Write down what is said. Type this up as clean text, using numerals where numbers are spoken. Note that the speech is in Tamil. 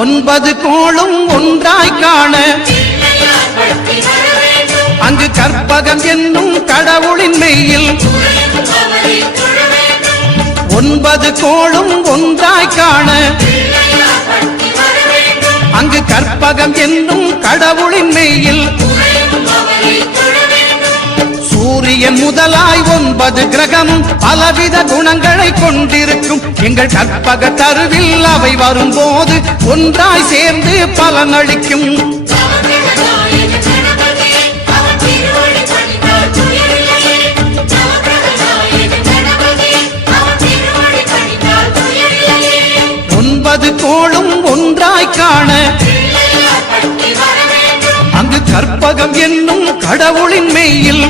ஒன்பது கோளும் ஒன்றாய் காண அங்கு கற்பகம் என்னும் கடவுளின் மெய்யில் ஒன்பது கோளும் ஒன்றாய் காண அங்கு கற்பகம் என்னும் கடவுளின் மெய்யில் சூரியன் முதலாய் 9 கிரகமும் பலவித குணங்களை கொண்டிருக்கும் எங்கள் கற்பக தருவில் அவை வரும்போது ஒன்றாய் சேர்ந்து பலனளிக்கும். ஒன்பது கோளும் ஒன்றாய் காண அங்கு கற்பகம் என்னும் கடவுளின் மெய்யில்